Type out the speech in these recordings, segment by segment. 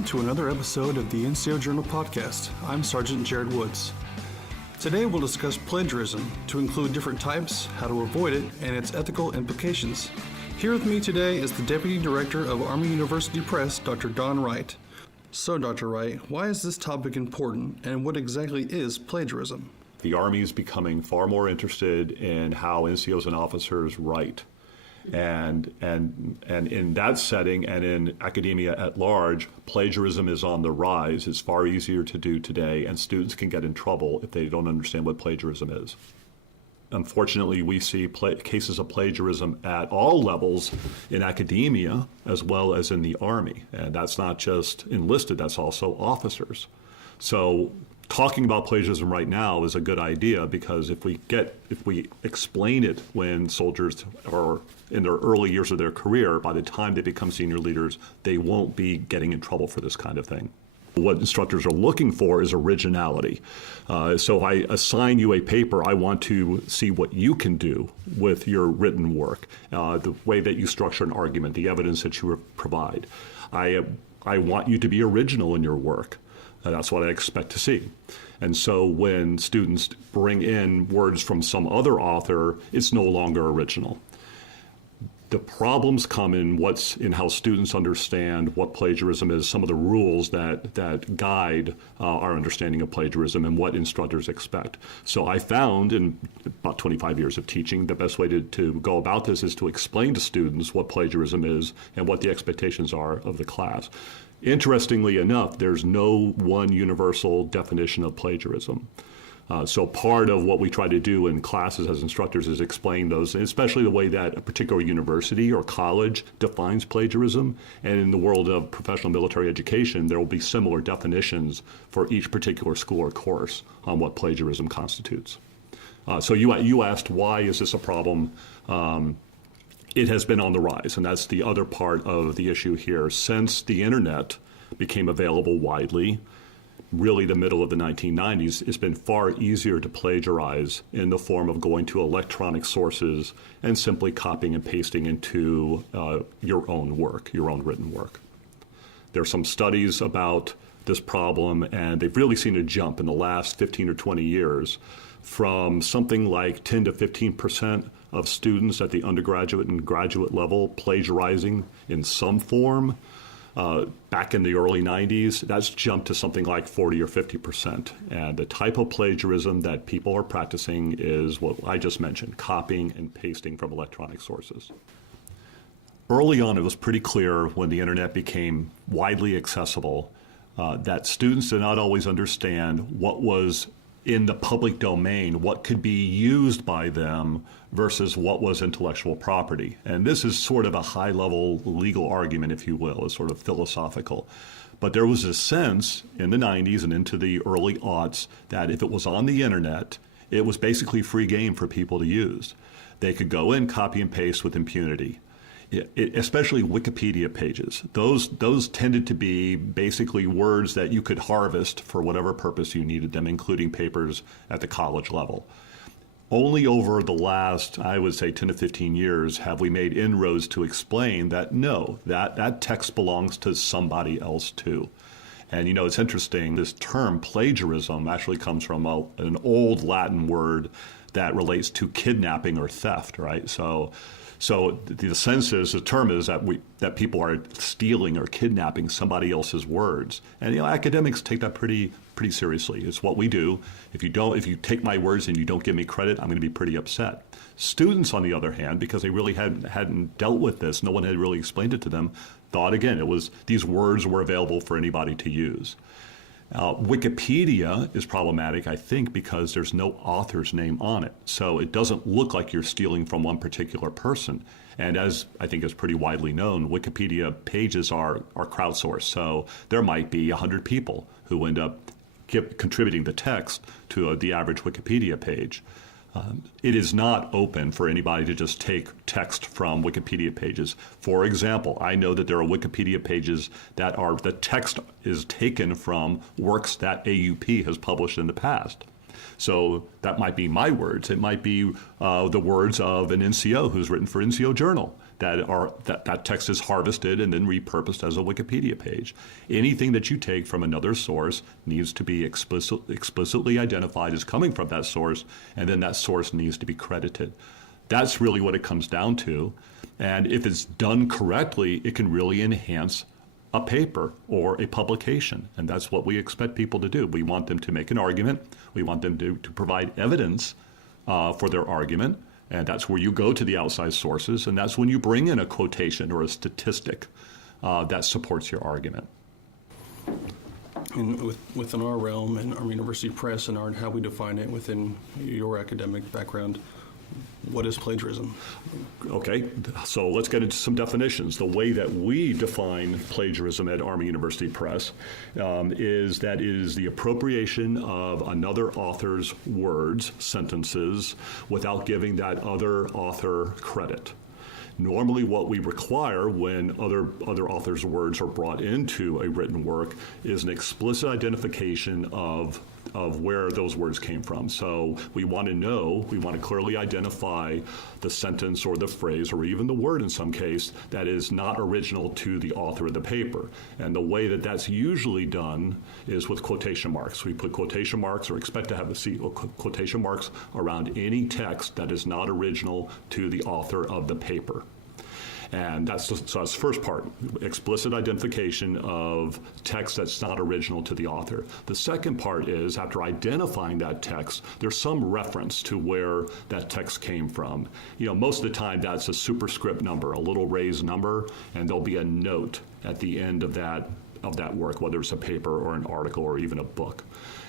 Welcome to another episode of the NCO Journal podcast. I'm Sergeant Jared Woods. Today we'll discuss plagiarism to include different types, how to avoid it, and its ethical implications. Here with me today is the Deputy Director of Army University Press, Dr. Don Wright. So, Dr. Wright, why is this topic important, and what exactly is plagiarism? The Army is becoming far more interested in how NCOs and officers write. And in that setting and in academia at large, plagiarism is on the rise. It's far easier to do today, and students can get in trouble if they don't understand what plagiarism is. Unfortunately, we see cases of plagiarism at all levels in academia as well as in the Army. And that's not just enlisted, that's also officers. So talking about plagiarism right now is a good idea, because if we explain it when soldiers are in their early years of their career, by the time they become senior leaders, they won't be getting in trouble for this kind of thing. What instructors are looking for is originality. So if I assign you a paper, I want to see what you can do with your written work, the way that you structure an argument, the evidence that you provide. I want you to be original in your work. That's what I expect to see. And so when students bring in words from some other author, it's no longer original. The problems come in how students understand what plagiarism is, some of the rules that guide our understanding of plagiarism and what instructors expect. So I found in about 25 years of teaching, the best way to go about this is to explain to students what plagiarism is and what the expectations are of the class. Interestingly enough, there's no one universal definition of plagiarism. So part of what we try to do in classes as instructors is explain those, especially the way that a particular university or college defines plagiarism. And in the world of professional military education, there will be similar definitions for each particular school or course on what plagiarism constitutes. So you asked, why is this a problem? It has been on the rise, and that's the other part of the issue here. Since the internet became available widely, really the middle of the 1990s, it's been far easier to plagiarize in the form of going to electronic sources and simply copying and pasting into your own work, your own written work. There are some studies about this problem, and they've really seen a jump in the last 15 or 20 years from something like 10 to 15% of students at the undergraduate and graduate level plagiarizing in some form. Back in the early 90s, that's jumped to something like 40 or 50%. And the type of plagiarism that people are practicing is what I just mentioned, copying and pasting from electronic sources. Early on, it was pretty clear when the internet became widely accessible that students did not always understand what was in the public domain, what could be used by them versus what was intellectual property. And this is sort of a high-level legal argument, if you will, is sort of philosophical. But there was a sense in the 90s and into the early aughts that if it was on the internet, it was basically free game for people to use. They could go in, copy and paste with impunity. Especially Wikipedia pages. Those tended to be basically words that you could harvest for whatever purpose you needed them, including papers at the college level. Only over the last, I would say, 10 to 15 years have we made inroads to explain that no, that text belongs to somebody else too. And you know, it's interesting, this term plagiarism actually comes from an old Latin word that relates to kidnapping or theft, right? So the sense is, the term is that people are stealing or kidnapping somebody else's words. And you know, academics take that pretty seriously. It's what we do. If you take my words and you don't give me credit, I'm going to be pretty upset. Students, on the other hand, because they really hadn't dealt with this, no one had really explained it to them, thought again these words were available for anybody to use. Wikipedia is problematic, I think, because there's no author's name on it. So it doesn't look like you're stealing from one particular person. And as I think is pretty widely known, Wikipedia pages are crowdsourced. So there might be 100 people who end up contributing the text to the average Wikipedia page. It is not open for anybody to just take text from Wikipedia pages. For example, I know that there are Wikipedia pages the text is taken from works that AUP has published in the past. So that might be my words. It might be the words of an NCO who's written for NCO Journal. That text is harvested and then repurposed as a Wikipedia page. Anything that you take from another source needs to be explicitly identified as coming from that source, and then that source needs to be credited. That's really what it comes down to. And if it's done correctly, it can really enhance a paper or a publication. And that's what we expect people to do. We want them to make an argument. We want them to provide evidence for their argument. And that's where you go to the outside sources. And that's when you bring in a quotation or a statistic that supports your argument. And within our realm and our university press and art, how we define it within your academic background, what is plagiarism? Okay, so let's get into some definitions. The way that we define plagiarism at Army University Press is that it is the appropriation of another author's words, sentences, without giving that other author credit. Normally what we require when other authors' words are brought into a written work is an explicit identification of where those words came from. So we want to clearly identify the sentence or the phrase or even the word in some case that is not original to the author of the paper. And the way that that's usually done is with quotation marks. We put quotation marks or expect to have quotation marks around any text that is not original to the author of the paper. And that's the first part, explicit identification of text that's not original to the author. The second part is, after identifying that text, there's some reference to where that text came from. Most of the time that's a superscript number, a little raised number, and there'll be a note at the end of that work, whether it's a paper or an article or even a book.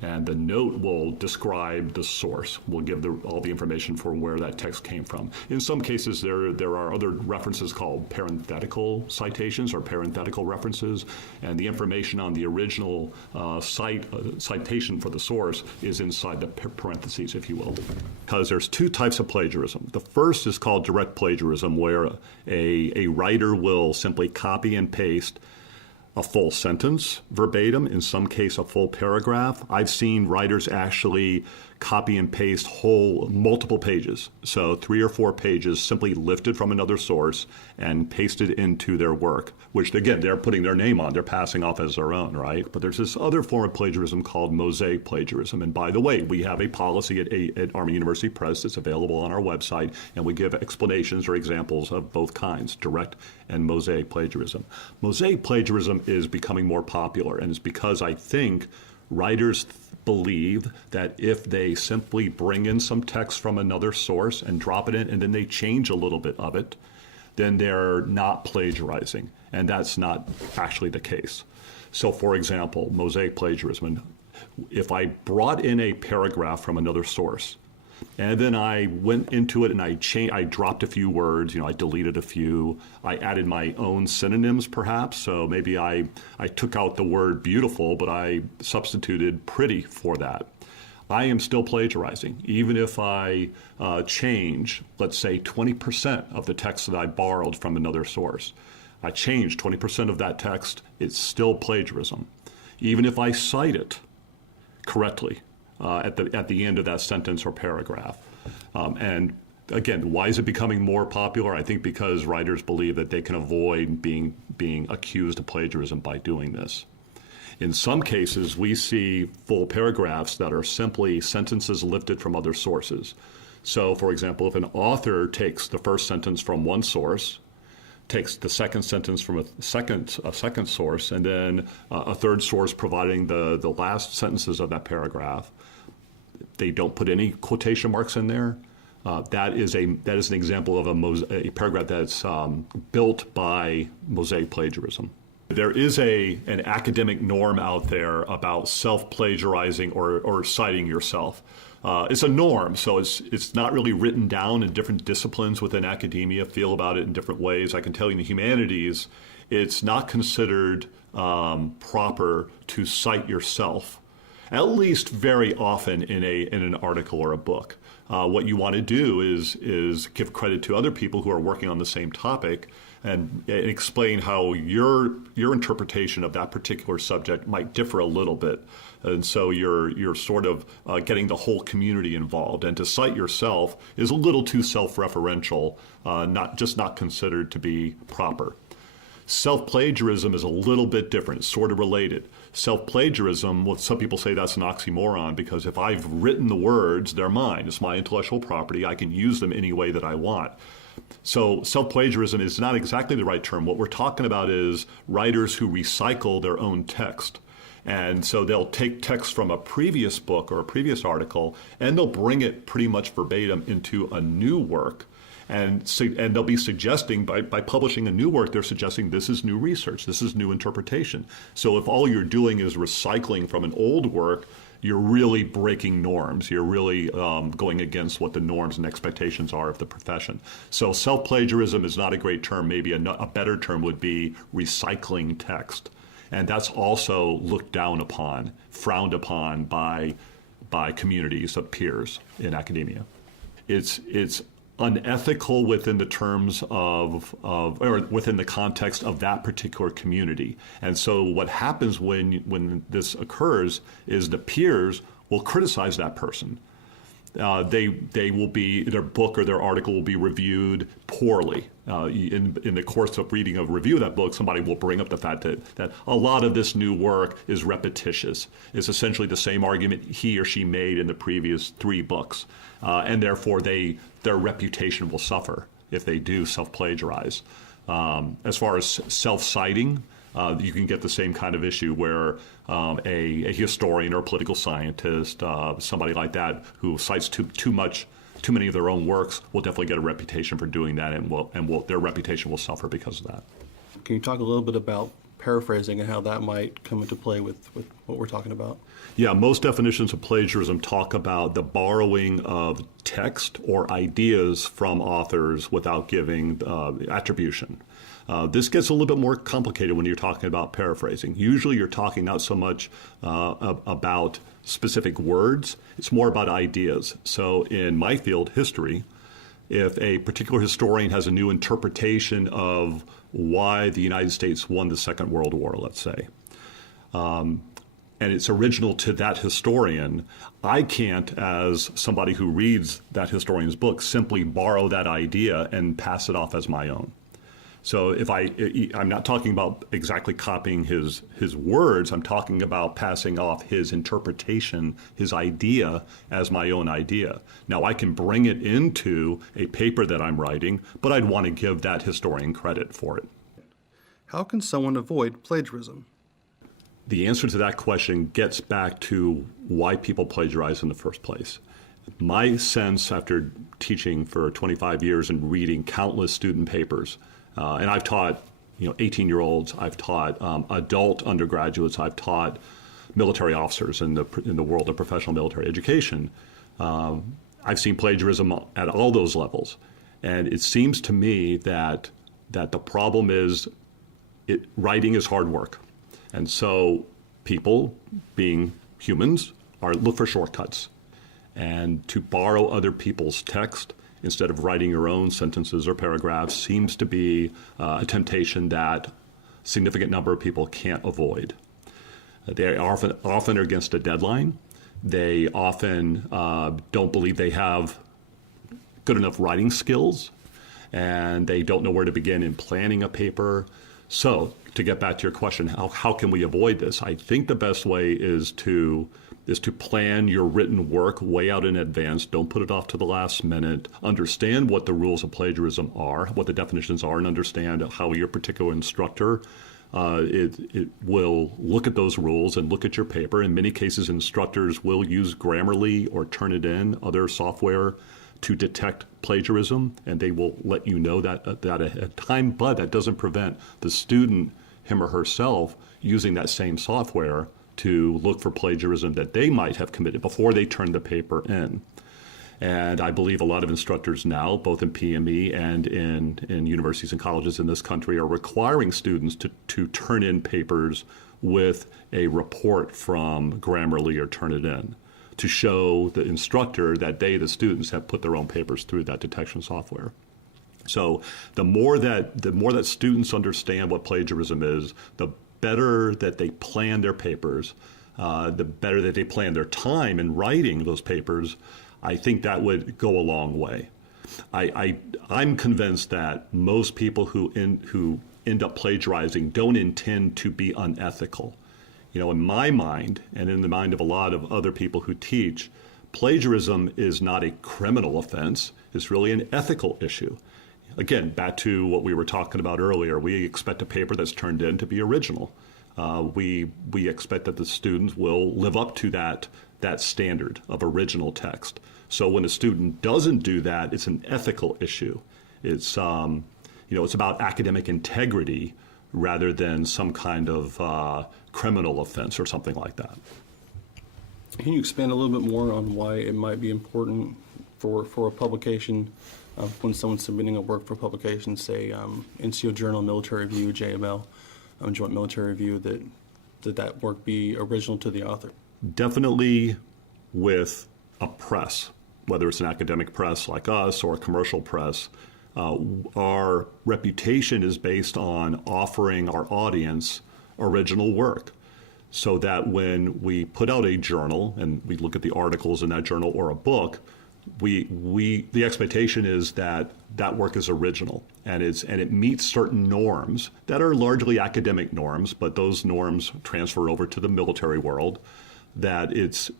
And the note will describe the source, will give all the information for where that text came from. In some cases, there are other references called parenthetical citations or parenthetical references, and the information on the original citation for the source is inside the parentheses, if you will. Because there's two types of plagiarism. The first is called direct plagiarism, where a writer will simply copy and paste a full sentence verbatim, in some case a full paragraph. I've seen writers actually copy and paste multiple pages, so 3 or 4 pages simply lifted from another source and pasted into their work, which again, they're putting their name on, they're passing off as their own, right? But there's this other form of plagiarism called mosaic plagiarism. And by the way, we have a policy at Army University Press that's available on our website, and we give explanations or examples of both kinds, direct and mosaic plagiarism. Mosaic plagiarism is becoming more popular, and it's because I think writers believe that if they simply bring in some text from another source and drop it in, and then they change a little bit of it, then they're not plagiarizing. And that's not actually the case. So for example, mosaic plagiarism, if I brought in a paragraph from another source, and then I went into it and I dropped a few words, I deleted a few, I added my own synonyms perhaps, so maybe I took out the word beautiful, but I substituted pretty for that. I am still plagiarizing, even if I change, let's say 20% of the text that I borrowed from another source. I changed 20% of that text, it's still plagiarism. Even if I cite it correctly at the end of that sentence or paragraph. And again, why is it becoming more popular? I think because writers believe that they can avoid being accused of plagiarism by doing this. In some cases, we see full paragraphs that are simply sentences lifted from other sources. So, for example, if an author takes the first sentence from one source, takes the second sentence from a second source, and then a third source providing the last sentences of that paragraph, they don't put any quotation marks in there. That is an example of a paragraph that's built by mosaic plagiarism. There is an academic norm out there about self-plagiarizing or citing yourself. It's a norm, so it's not really written down, and different disciplines within academia feel about it in different ways. I can tell you in the humanities, it's not considered proper to cite yourself, at least very often in an article or a book. What you want to do is give credit to other people who are working on the same topic and explain how your interpretation of that particular subject might differ a little bit. And so you're sort of getting the whole community involved. And to cite yourself is a little too self-referential, not considered to be proper. Self-plagiarism is a little bit different. It's sort of related. Self-plagiarism, well, some people say that's an oxymoron because if I've written the words, they're mine. It's my intellectual property. I can use them any way that I want. So self-plagiarism is not exactly the right term. What we're talking about is writers who recycle their own text. And so they'll take text from a previous book or a previous article, and they'll bring it pretty much verbatim into a new work. And they'll be suggesting, by publishing a new work, they're suggesting this is new research, this is new interpretation. So if all you're doing is recycling from an old work, you're really breaking norms. You're really going against what the norms and expectations are of the profession. So self-plagiarism is not a great term. Maybe a better term would be recycling text. And that's also looked down upon, frowned upon by communities of peers in academia. It's unethical within the terms of or within the context of that particular community. And so what happens when this occurs is the peers will criticize that person. They will be, their book or their article will be reviewed poorly. In the course of reading a review of that book, somebody will bring up the fact that a lot of this new work is repetitious. It's essentially the same argument he or she made in the previous 3 books. And therefore their reputation will suffer if they do self-plagiarize. As far as self-citing, you can get the same kind of issue where a historian or a political scientist, somebody like that who cites too many of their own works will definitely get a reputation for doing that, and their reputation will suffer because of that. Can you talk a little bit about paraphrasing and how that might come into play with what we're talking about? Yeah, most definitions of plagiarism talk about the borrowing of text or ideas from authors without giving attribution. This gets a little bit more complicated when you're talking about paraphrasing. Usually you're talking not so much about specific words, it's more about ideas. So in my field, history, if a particular historian has a new interpretation of why the United States won the Second World War, let's say, and it's original to that historian, I can't, as somebody who reads that historian's book, simply borrow that idea and pass it off as my own. So if I'm not talking about exactly copying his words, I'm talking about passing off his interpretation, his idea, as my own idea. Now, I can bring it into a paper that I'm writing, but I'd want to give that historian credit for it. How can someone avoid plagiarism? The answer to that question gets back to why people plagiarize in the first place. My sense after teaching for 25 years and reading countless student papers, and I've taught 18-year-olds, I've taught adult undergraduates, I've taught military officers in the world of professional military education. I've seen plagiarism at all those levels. And it seems to me that the problem is writing is hard work. And so people, being humans, look for shortcuts. And to borrow other people's text instead of writing your own sentences or paragraphs seems to be a temptation that a significant number of people can't avoid. They often are against a deadline. They often don't believe they have good enough writing skills, and they don't know where to begin in planning a paper. So to get back to your question, how can we avoid this? I think the best way is to plan your written work way out in advance. Don't put it off to the last minute. Understand what the rules of plagiarism are, what the definitions are, and understand how your particular instructor it will look at those rules and look at your paper. In many cases, instructors will use Grammarly or Turnitin, other software, to detect plagiarism, and they will let you know that ahead of time, but that doesn't prevent the student, him or herself, using that same software to look for plagiarism that they might have committed before they turn the paper in. And I believe a lot of instructors now, both in PME and in universities and colleges in this country, are requiring students to turn in papers with a report from Grammarly or Turnitin. to show the instructor that they, the students, have put their own papers through that detection software. So the more that students understand what plagiarism is, the better that they plan their papers, the better that they plan their time in writing those papers. I think that would go a long way. I'm convinced that most people who end up plagiarizing don't intend to be unethical. In my mind, and in the mind of a lot of other people who teach, plagiarism is not a criminal offense. It's really an ethical issue. Again, back to what we were talking about earlier, we expect a paper that's turned in to be original. We expect that the students will live up to that standard of original text. So when a student doesn't do that, it's an ethical issue. It's it's about academic integrity rather than some kind of criminal offense or something like that. Can you expand a little bit more on why it might be important for a publication when someone's submitting a work for publication, say NCO Journal, Military Review, JML, Joint Military Review, that work be original to the author? Definitely with a press, whether it's an academic press like us or a commercial press, our reputation is based on offering our audience original work, so that when we put out a journal and we look at the articles in that journal or a book, the expectation is that that work is original and it meets certain norms that are largely academic norms, but those norms transfer over to the military world. That it's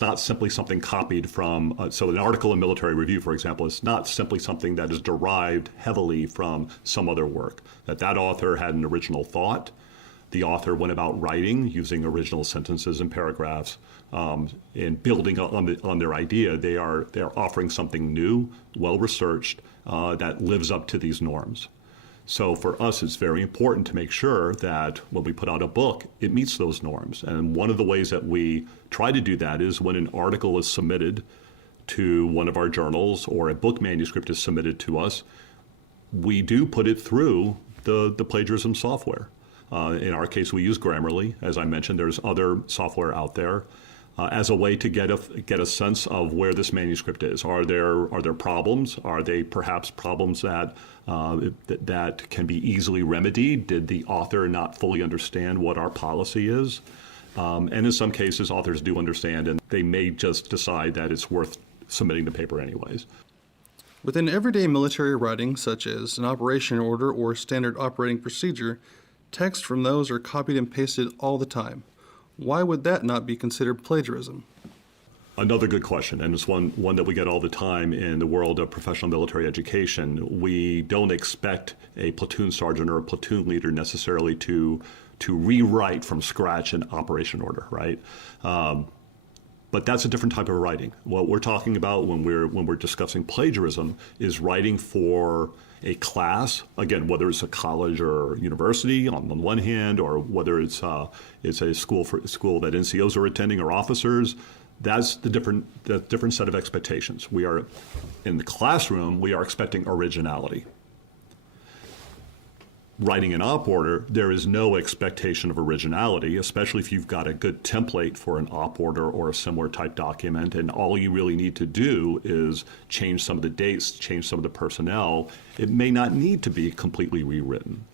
not simply something copied from, so an article in Military Review, for example, is not simply something that is derived heavily from some other work. That author had an original thought. The author went about writing using original sentences and paragraphs, and building on their idea. They're offering something new, well-researched, that lives up to these norms. So for us, it's very important to make sure that when we put out a book, it meets those norms. And one of the ways that we try to do that is when an article is submitted to one of our journals or a book manuscript is submitted to us, we do put it through the plagiarism software. In our case, we use Grammarly. As I mentioned, there's other software out there as a way to get a sense of where this manuscript is. Are there problems? Are they perhaps problems that can be easily remedied? Did the author not fully understand what our policy is? And in some cases, authors do understand, and they may just decide that it's worth submitting the paper anyways. Within everyday military writing, such as an operation order or standard operating procedure, text from those are copied and pasted all the time. Why would that not be considered plagiarism? Another good question, and it's one that we get all the time in the world of professional military education. We don't expect a platoon sergeant or a platoon leader necessarily to rewrite from scratch an operation order, right? But that's a different type of writing. What we're talking about when we're discussing plagiarism is writing for a class, again, whether it's a college or university on one hand, or whether it's a school that NCOs are attending or officers. That's the different set of expectations. We are in the classroom. We are expecting originality. Writing an op order, there is no expectation of originality, especially if you've got a good template for an op order or a similar type document, and all you really need to do is change some of the dates, change some of the personnel. It may not need to be completely rewritten.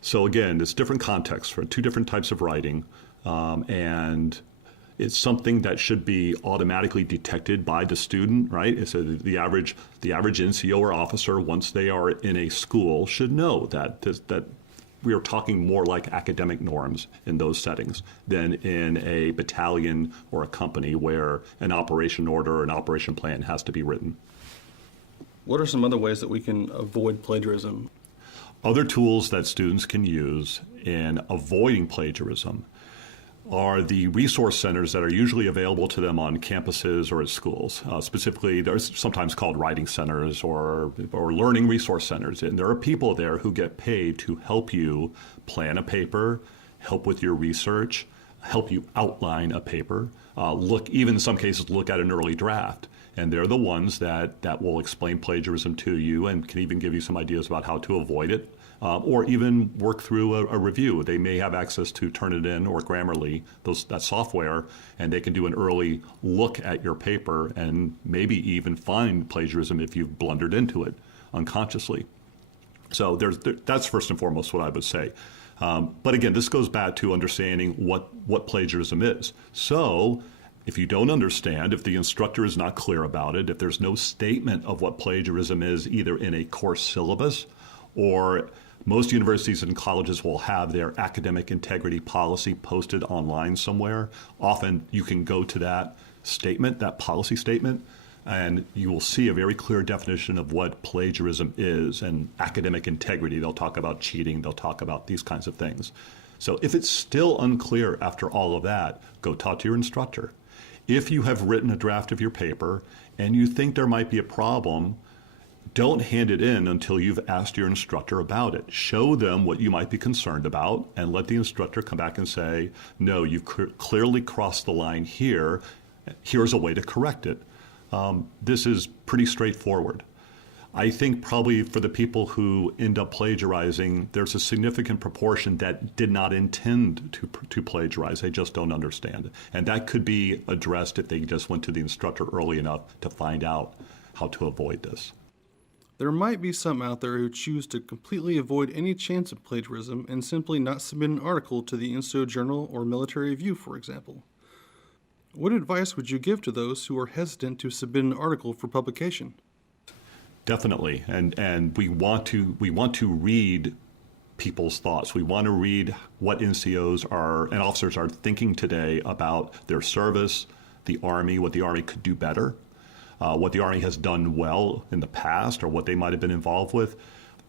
So again, it's different contexts for two different types of writing, and it's something that should be automatically detected by the student, right? So the average NCO or officer, once they are in a school, should know that we are talking more like academic norms in those settings than in a battalion or a company where an operation order or an operation plan has to be written. What are some other ways that we can avoid plagiarism? Other tools that students can use in avoiding plagiarism are the resource centers that are usually available to them on campuses or at schools. Specifically, they're sometimes called writing centers or learning resource centers. And there are people there who get paid to help you plan a paper, help with your research, help you outline a paper, even in some cases, look at an early draft. And they're the ones that will explain plagiarism to you and can even give you some ideas about how to avoid it, or even work through a review. They may have access to Turnitin or Grammarly, that software, and they can do an early look at your paper and maybe even find plagiarism if you've blundered into it unconsciously. So that's first and foremost what I would say. But again, this goes back to understanding what plagiarism is. So if you don't understand, if the instructor is not clear about it, if there's no statement of what plagiarism is either in a course syllabus, or most universities and colleges will have their academic integrity policy posted online somewhere. Often you can go to that statement, that policy statement, and you will see a very clear definition of what plagiarism is and academic integrity. They'll talk about cheating, they'll talk about these kinds of things. So if it's still unclear after all of that, go talk to your instructor. If you have written a draft of your paper and you think there might be a problem, don't hand it in until you've asked your instructor about it. Show them what you might be concerned about and let the instructor come back and say, no, you've clearly crossed the line here. Here's a way to correct it. This is pretty straightforward. I think probably for the people who end up plagiarizing, there's a significant proportion that did not intend to plagiarize. They just don't understand it. And that could be addressed if they just went to the instructor early enough to find out how to avoid this. There might be some out there who choose to completely avoid any chance of plagiarism and simply not submit an article to the NCO Journal or Military Review, for example. What advice would you give to those who are hesitant to submit an article for publication? Definitely, and we want to read people's thoughts. We want to read what NCOs and officers are thinking today about their service, the Army, what the Army could do better, what the Army has done well in the past, or what they might have been involved with.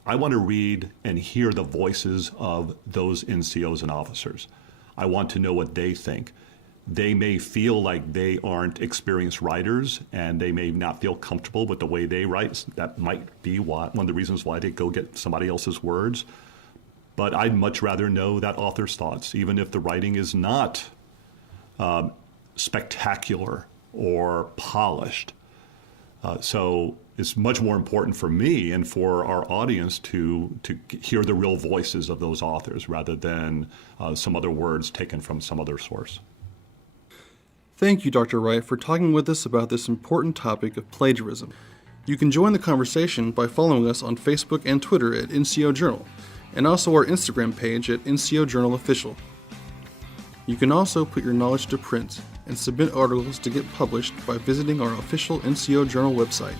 I want to read and hear the voices of those NCOs and officers. I want to know what they think. They may feel like they aren't experienced writers and they may not feel comfortable with the way they write. That might be one of the reasons why they go get somebody else's words. But I'd much rather know that author's thoughts, even if the writing is not spectacular or polished. So it's much more important for me and for our audience to hear the real voices of those authors rather than some other words taken from some other source. Thank you, Dr. Wright, for talking with us about this important topic of plagiarism. You can join the conversation by following us on Facebook and Twitter at NCO Journal, and also our Instagram page at NCO Journal Official. You can also put your knowledge to print and submit articles to get published by visiting our official NCO Journal website.